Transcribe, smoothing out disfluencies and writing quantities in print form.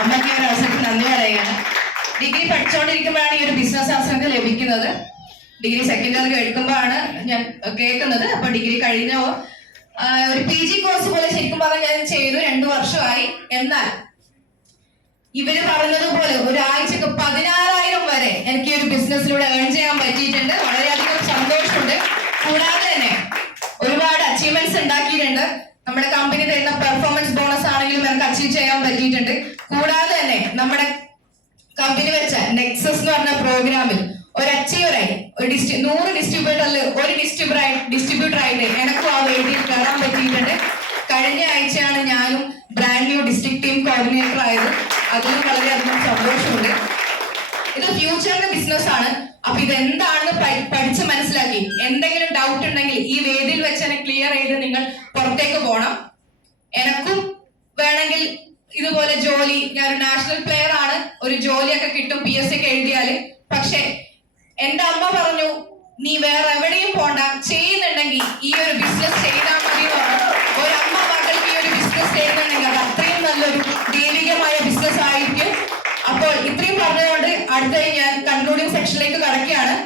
അമ്മയ്ക്ക് ഒരു അവസരത്തിൽ നന്ദി പറയുകയാണ്. ഡിഗ്രി പഠിച്ചുകൊണ്ടിരിക്കുമ്പോഴാണ് ഈ ഒരു ബിസിനസ് അവസരങ്ങൾ ലഭിക്കുന്നത്. ഡിഗ്രി സെക്കൻഡ് ഇയർ എടുക്കുമ്പോഴാണ് ഞാൻ കേൾക്കുന്നത്. അപ്പൊ ഡിഗ്രി കഴിഞ്ഞോ ഒരു PG കോഴ്സ് പോലെ ശരിക്കും പറഞ്ഞാൽ ഞാൻ ചെയ്തു, 2 വർഷമായി. എന്നാൽ ഇവര് പറഞ്ഞതുപോലെ ഒരാഴ്ചക്ക് 16,000 വരെ എനിക്ക് ഒരു ബിസിനസ്സിലൂടെ ഏൺ ചെയ്യാൻ പറ്റിയിട്ടുണ്ട്. വളരെയധികം സന്തോഷമുണ്ട്. കൂടാതെ തന്നെ ഒരുപാട് അച്ചീവ്മെന്റ്സ് ഉണ്ടാക്കിയിട്ടുണ്ട്. നമ്മുടെ കമ്പനി തരുന്ന പെർഫോമൻസ് ബോണസ് ആണെങ്കിലും എനിക്ക് അച്ചീവ് ചെയ്യാൻ പറ്റിയിട്ടുണ്ട്. കൂടാതെ തന്നെ നമ്മുടെ കമ്പനി വെച്ച നെക്സസ് എന്ന് പറഞ്ഞ പ്രോഗ്രാമിൽ ഒരു അച്ചീവറായി 100 ഡിസ്ട്രിബ്യൂട്ടറിൽ ഒരു ഡിസ്ട്രിബ്യൂട്ടറായിട്ട് എനിക്കും ആ വേദിയിൽ കയറാൻ പറ്റിയിട്ടുണ്ട്. കഴിഞ്ഞ ആഴ്ചയാണ് ഞാനും brand new district team coordinator ആയത്. അതിലും വളരെയധികം സന്തോഷമുണ്ട്. ഇത് ഫ്യൂച്ചറിന്റെ ബിസിനസ് ആണ്. അപ്പൊ ഇത് എന്താണെന്ന് പഠിച്ച് മനസ്സിലാക്കി എന്തെങ്കിലും ഡൗട്ട് ഉണ്ടെങ്കിൽ ഈ വേദിയിൽ വെച്ച് തന്നെ ക്ലിയർ ചെയ്ത് നിങ്ങൾ പുറത്തേക്ക് പോകണം. എനക്കും വേണമെങ്കിൽ ഇതുപോലെ ജോലി, ഞാനൊരു നാഷണൽ പ്ലെയർ ആണ്, ഒരു ജോലിയൊക്കെ കിട്ടും PSC ഒക്കെ എഴുതിയാല്. പക്ഷെ എന്റെ അമ്മ പറഞ്ഞു, നീ വേറെ എവിടെയും പോണ്ട, ചെയ്യുന്നുണ്ടെങ്കിൽ ഈ ഒരു ബിസിനസ് ചെയ്താൽ മതി എന്ന് പറഞ്ഞു. ഒരു അമ്മ മകൾക്ക് ഈ ഒരു ബിസിനസ് ചെയ്യുന്നുണ്ടെങ്കിൽ അത് അത്രയും നല്ലൊരു ദൈവികമായ ബിസിനസ് ആയിരിക്കും. അപ്പോൾ ഇത്രയും പറഞ്ഞുകൊണ്ട് അടുത്ത ഞാൻ കൺക്ലൂഡിംഗ് സെക്ഷനിലേക്ക് കടക്കുകയാണ്.